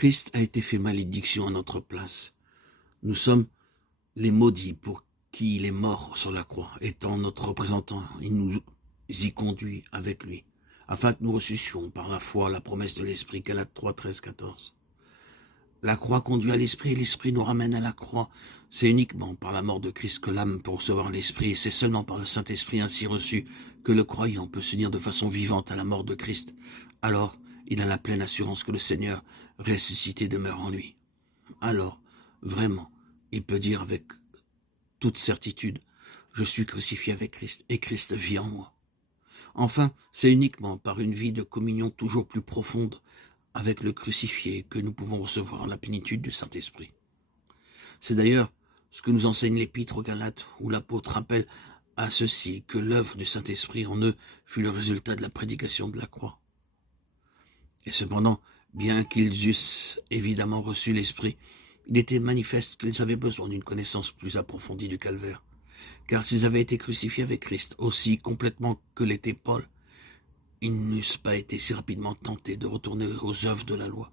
Christ a été fait malédiction à notre place. Nous sommes les maudits pour qui il est mort sur la croix. Étant notre représentant, il nous y conduit avec lui, afin que nous ressuscions par la foi la promesse de l'Esprit. Galates 3, 13, 14. La croix conduit à l'Esprit et l'Esprit nous ramène à la croix. C'est uniquement par la mort de Christ que l'âme peut recevoir l'Esprit, et c'est seulement par le Saint-Esprit ainsi reçu que le croyant peut s'unir de façon vivante à la mort de Christ. Alors, il a la pleine assurance que le Seigneur ressuscité demeure en lui. Alors, vraiment, il peut dire avec toute certitude, je suis crucifié avec Christ et Christ vit en moi. Enfin, c'est uniquement par une vie de communion toujours plus profonde avec le crucifié que nous pouvons recevoir la plénitude du Saint-Esprit. C'est d'ailleurs ce que nous enseigne l'Épître aux Galates, où l'apôtre rappelle à ceux-ci que l'œuvre du Saint-Esprit en eux fut le résultat de la prédication de la croix. Et cependant, bien qu'ils eussent évidemment reçu l'Esprit, il était manifeste qu'ils avaient besoin d'une connaissance plus approfondie du calvaire. Car s'ils avaient été crucifiés avec Christ, aussi complètement que l'était Paul, ils n'eussent pas été si rapidement tentés de retourner aux œuvres de la loi.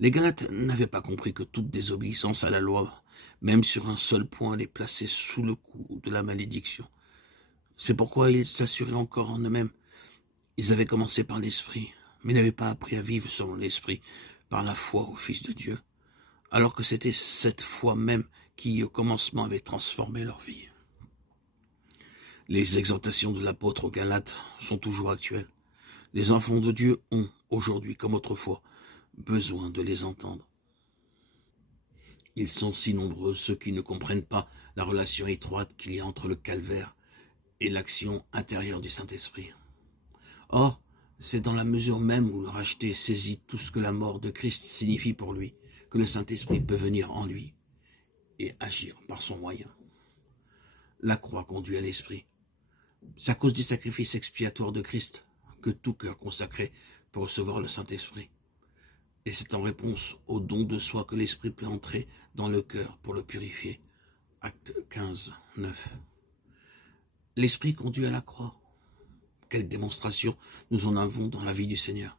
Les Galates n'avaient pas compris que toute désobéissance à la loi, même sur un seul point, les plaçait sous le coup de la malédiction. C'est pourquoi ils s'assuraient encore en eux-mêmes. Ils avaient commencé par l'Esprit, mais n'avaient pas appris à vivre selon l'Esprit, par la foi au Fils de Dieu, alors que c'était cette foi même qui, au commencement, avait transformé leur vie. Les exhortations de l'apôtre aux Galates sont toujours actuelles. Les enfants de Dieu ont, aujourd'hui comme autrefois, besoin de les entendre. Ils sont si nombreux, ceux qui ne comprennent pas la relation étroite qu'il y a entre le calvaire et l'action intérieure du Saint-Esprit. Or, c'est dans la mesure même où le racheté saisit tout ce que la mort de Christ signifie pour lui, que le Saint-Esprit peut venir en lui et agir par son moyen. La croix conduit à l'Esprit. C'est à cause du sacrifice expiatoire de Christ que tout cœur consacré peut recevoir le Saint-Esprit. Et c'est en réponse au don de soi que l'Esprit peut entrer dans le cœur pour le purifier. Acte 15, 9. L'Esprit conduit à la croix. Quelle démonstration nous en avons dans la vie du Seigneur.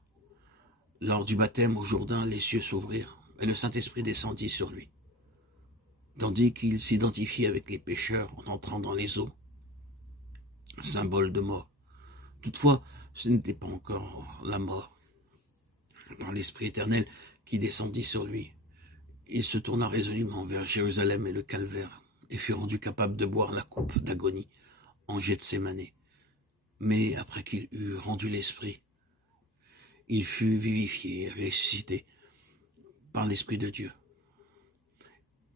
Lors du baptême au Jourdain, les cieux s'ouvrirent et le Saint-Esprit descendit sur lui. Tandis qu'il s'identifiait avec les pécheurs en entrant dans les eaux, symbole de mort. Toutefois, ce n'était pas encore la mort. Par l'Esprit éternel qui descendit sur lui, il se tourna résolument vers Jérusalem et le calvaire, et fut rendu capable de boire la coupe d'agonie en Gethsémane. Mais après qu'il eut rendu l'Esprit, il fut vivifié et ressuscité par l'Esprit de Dieu,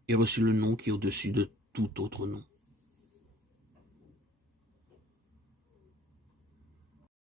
et reçut le nom qui est au-dessus de tout autre nom,